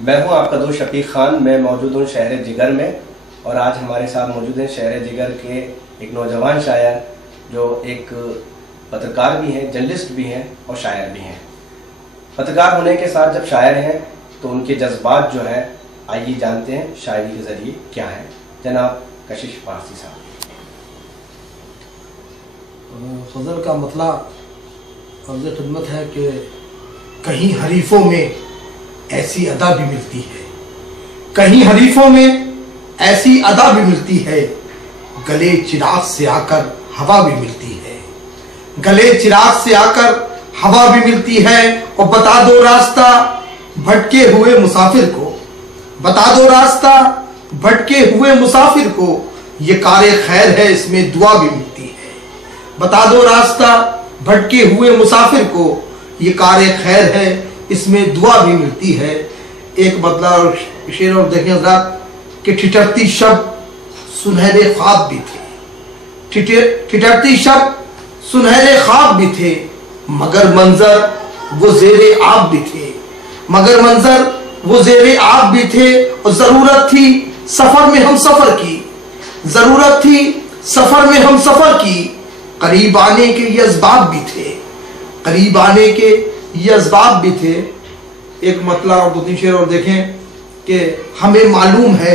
میں ہوں آپ کا دوست شفیق خان. میں موجود ہوں شہر جگر میں، اور آج ہمارے ساتھ موجود ہیں شہر جگر کے ایک نوجوان شاعر جو ایک پترکار بھی ہیں، جرنلسٹ بھی ہیں اور شاعر بھی ہیں. پترکار ہونے کے ساتھ جب شاعر ہیں تو ان کے جذبات جو ہیں آئیے جانتے ہیں شاعری کے ذریعے کیا ہیں. جناب کشش پارسی صاحب. غزل کا مطلع عرض خدمت ہے کہ کہیں حریفوں میں ایسی ادا بھی ملتی ہے، کہیں حریفوں میں ایسی ادا بھی ملتی ہے، گلے چراغ سے آ کر ہوا بھی ملتی ہے، گلے چراغ سے آ کر ہوا بھی ملتی ہے. اور بتا دو راستہ بھٹکے ہوئے مسافر کو، بتا دو راستہ بھٹکے ہوئے مسافر کو، یہ کار خیر ہے اس میں دعا بھی ملتی ہے. بتا دو راستہ بھٹکے ہوئے مسافر کو، یہ کار خیر ہے اس میں دعا بھی ملتی ہے. ایک بدلا شعر اور دیکھیں حضرات کہ ٹھٹرتی شب سنہرے خواب بھی تھے، ٹھٹرتی شب سنہرے خواب بھی تھے، مگر منظر وہ زیر آب بھی تھے، مگر منظر وہ زیر آب بھی تھے. اور ضرورت تھی سفر میں ہم سفر کی، ضرورت تھی سفر میں ہم سفر کی، قریب آنے کے یہ اسباب بھی تھے، قریب آنے کے یہ اسباب بھی تھے. ایک مطلع اور دو تین شعر اور دیکھیں کہ ہمیں معلوم ہے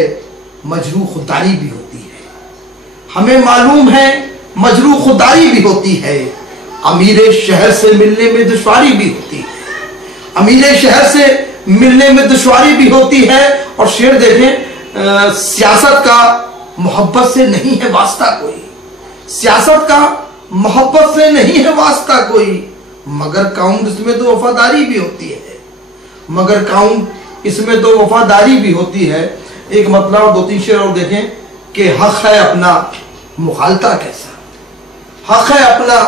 مجروح خودداری بھی ہوتی ہے، ہمیں معلوم ہے مجروح خودداری بھی ہوتی ہے، امیر شہر سے ملنے میں دشواری بھی ہوتی ہے، امیر شہر سے ملنے میں دشواری بھی ہوتی ہے. اور شعر دیکھیں سیاست کا محبت سے نہیں ہے واسطہ کوئی، سیاست کا محبت سے نہیں ہے واسطہ کوئی، مگر کاؤنٹ اس میں تو وفاداری بھی ہوتی ہے، مگر کاؤنٹ اس میں تو وفاداری بھی ہوتی ہے. ایک مطلع اور دو تین شعر اور دیکھیں کہ حق ہے اپنا مخالطہ کیسا، حق ہے اپنا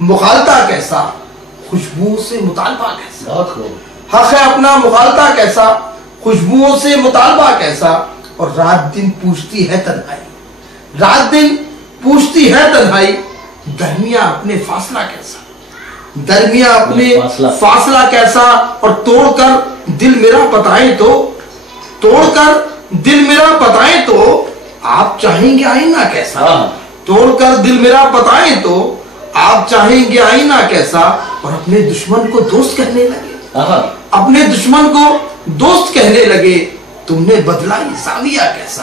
مخالطہ کیسا، خوشبو سے مطالبہ کیسا، حق ہے اپنا مخالطہ کیسا، خوشبوؤں سے مطالبہ کیسا. اور رات دن پوچھتی ہے تنہائی، رات دن پوچھتی ہے تنہائی، درمیاں اپنے فاصلہ کیسا، درمیاں اپنے فاصلہ کیسا. اور توڑ کر دل میرا بتائیں تو، توڑ کر دل میرا بتائیں تو، آپ چاہیں گے آئینہ کیسا، توڑ کر دل میرا بتائیں تو آپ چاہیں گے آئینہ کیسا. اور اپنے دشمن کو دوست کہنے لگے، اپنے دشمن کو دوست کہنے لگے، تم نے بدلا یہ زاویہ کیسا.